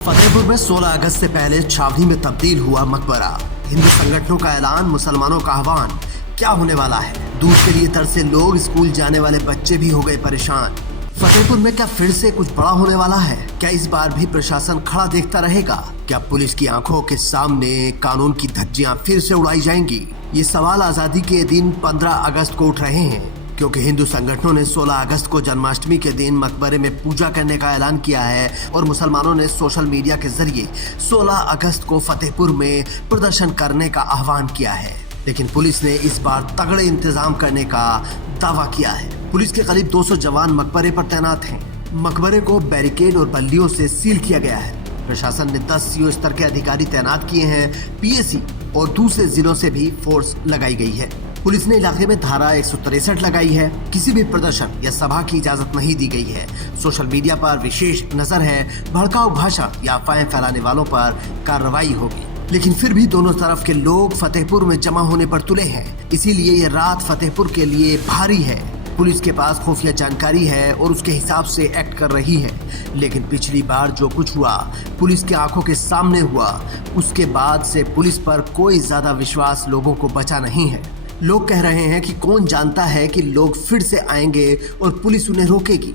फतेहपुर में 16 अगस्त से पहले छावनी में तब्दील हुआ मकबरा। हिंदू संगठनों का ऐलान, मुसलमानों का आह्वान। क्या होने वाला है? दूध के लिए तरसे लोग, स्कूल जाने वाले बच्चे भी हो गए परेशान। फतेहपुर में क्या फिर से कुछ बड़ा होने वाला है? क्या इस बार भी प्रशासन खड़ा देखता रहेगा? क्या पुलिस की आंखों के सामने कानून की धज्जियां फिर से उड़ाई जाएंगी? ये सवाल आजादी के दिन 15 अगस्त को उठ रहे हैं, क्योंकि हिंदू संगठनों ने 16 अगस्त को जन्माष्टमी के दिन मकबरे में पूजा करने का ऐलान किया है और मुसलमानों ने सोशल मीडिया के जरिए 16 अगस्त को फतेहपुर में प्रदर्शन करने का आह्वान किया है। लेकिन पुलिस ने इस बार तगड़े इंतजाम करने का दावा किया है। पुलिस के करीब 200 जवान मकबरे पर तैनात हैं। मकबरे को बैरिकेड और बल्लियों से सील किया गया है। प्रशासन ने 10 सीओ स्तर के अधिकारी तैनात किए हैं। पीएसी और दूसरे जिलों से भी फोर्स लगाई गई है। पुलिस ने इलाके में धारा 163 लगाई है। किसी भी प्रदर्शन या सभा की इजाजत नहीं दी गई है। सोशल मीडिया पर विशेष नजर है। भड़काऊ भाषा या अफवाहें फैलाने वालों पर कार्रवाई होगी। लेकिन फिर भी दोनों तरफ के लोग फतेहपुर में जमा होने पर तुले हैं। इसीलिए ये रात फतेहपुर के लिए भारी है। पुलिस के पास खुफिया जानकारी है और उसके हिसाब से एक्ट कर रही है। लेकिन पिछली बार जो कुछ हुआ, पुलिस के आंखों के सामने हुआ, उसके बाद से पुलिस पर कोई ज्यादा विश्वास लोगों को बचा नहीं है। लोग कह रहे हैं कि कौन जानता है कि लोग फिर से आएंगे और पुलिस उन्हें रोकेगी।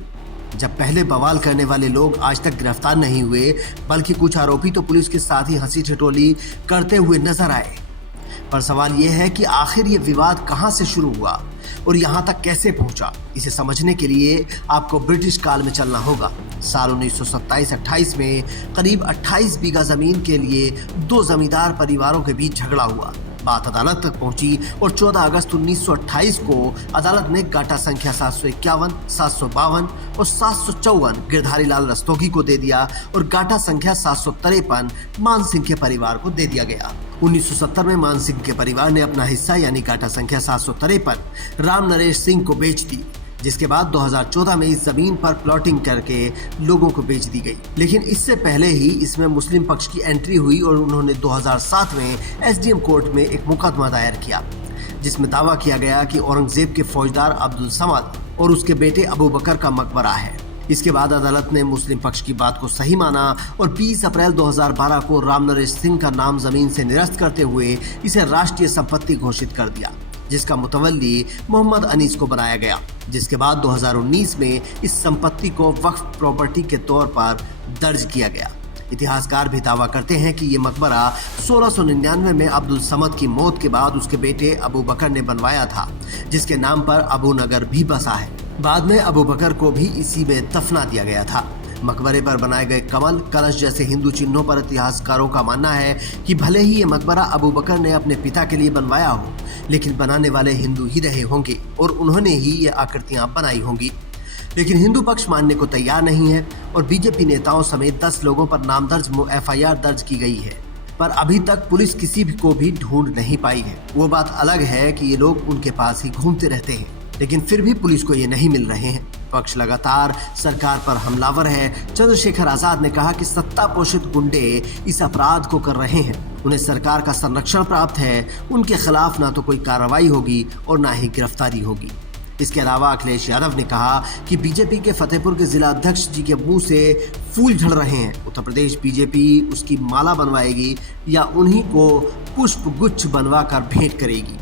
जब पहले बवाल करने वाले लोग आज तक गिरफ्तार नहीं हुए, बल्कि कुछ आरोपी तो पुलिस के साथ ही हंसी ठिठोली करते हुए नजर आए। पर सवाल यह है कि आखिर ये विवाद कहां से शुरू हुआ और यहां तक कैसे पहुंचा। इसे समझने के लिए आपको ब्रिटिश काल में चलना होगा। साल 1927-28 में करीब 28 बीघा जमीन के लिए 2 जमींदार परिवारों के बीच झगड़ा हुआ। बात अदालत तक पहुंची और 14 अगस्त 1928 को अदालत ने गाटा संख्या 751, 752 और 754 गिरधारी लाल रस्तोगी को दे दिया और गाटा संख्या 753 मान सिंह के परिवार को दे दिया गया। 1970 में मान सिंह के परिवार ने अपना हिस्सा यानी गाटा संख्या 753 राम नरेश सिंह को बेच दी, जिसके बाद 2014 में इस जमीन पर प्लॉटिंग करके लोगों को बेच दी गई। लेकिन इससे पहले ही इसमें मुस्लिम पक्ष की एंट्री हुई और उन्होंने 2007 में एसडीएम कोर्ट में एक मुकदमा दायर किया, जिसमें दावा किया गया कि औरंगजेब के फौजदार अब्दुल समद और उसके बेटे अबू बकर का मकबरा है। इसके बाद अदालत ने मुस्लिम पक्ष की बात को सही माना और 20 अप्रैल 2012 को राम नरेश सिंह का नाम जमीन से निरस्त करते हुए इसे राष्ट्रीय संपत्ति घोषित कर दिया, जिसका मुतवल्ली मोहम्मद अनीस को बनाया गया। जिसके बाद 2019 में इस संपत्ति को वक्फ प्रॉपर्टी के तौर पर दर्ज किया गया। इतिहासकार भी दावा करते हैं कि ये मकबरा 1699 में अब्दुल समद की मौत के बाद उसके बेटे अबू बकर ने बनवाया था, जिसके नाम पर अबू नगर भी बसा है। बाद में अबू बकर को भी इसी में दफना दिया गया था। मकबरे पर बनाए गए कमल, कलश जैसे हिंदू चिन्हों पर इतिहासकारों का मानना है कि भले ही ये मकबरा अबू बकर ने अपने पिता के लिए बनवाया हो, लेकिन बनाने वाले हिंदू ही रहे होंगे और उन्होंने ही ये आकृतियां बनाई होंगी। लेकिन हिंदू पक्ष मानने को तैयार नहीं है और बीजेपी नेताओं समेत 10 लोगों पर नामदर्ज एफआईआर दर्ज की गई है। पर अभी तक पुलिस किसी को भी ढूंढ नहीं पाई है। वो बात अलग है कि ये लोग उनके पास ही घूमते रहते हैं, लेकिन फिर भी पुलिस को ये नहीं मिल रहे हैं। पक्ष लगातार सरकार पर हमलावर है। चंद्रशेखर आजाद ने कहा कि सत्ता पोषित गुंडे इस अपराध को कर रहे हैं, उन्हें सरकार का संरक्षण प्राप्त है, उनके खिलाफ ना तो कोई कार्रवाई होगी और ना ही गिरफ्तारी होगी। इसके अलावा अखिलेश यादव ने कहा कि बीजेपी के फतेहपुर के जिला अध्यक्ष जी के मुंह से फूल झड़ रहे हैं। उत्तर प्रदेश बीजेपी उसकी माला बनवाएगी या उन्हीं को पुष्प गुच्छ बनवा कर भेंट करेगी।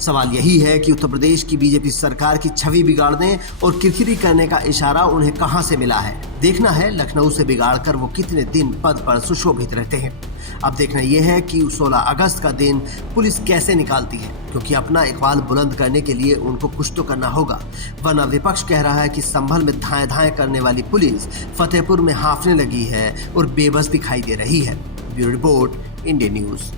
सवाल यही है कि उत्तर प्रदेश की बीजेपी सरकार की छवि बिगाड़ने और किरकिरी करने का इशारा उन्हें कहां से मिला है। देखना है लखनऊ से बिगाड़कर वो कितने दिन पद पर सुशोभित रहते हैं। अब देखना यह है कि 16 अगस्त का दिन पुलिस कैसे निकालती है, क्योंकि अपना इकबाल बुलंद करने के लिए उनको कुछ तो करना होगा। वरना विपक्ष कह रहा है कि संभल में धाएं धाएं करने वाली पुलिस फतेहपुर में हांफने लगी है और बेबस दिखाई दे रही है। Bureau report, India news.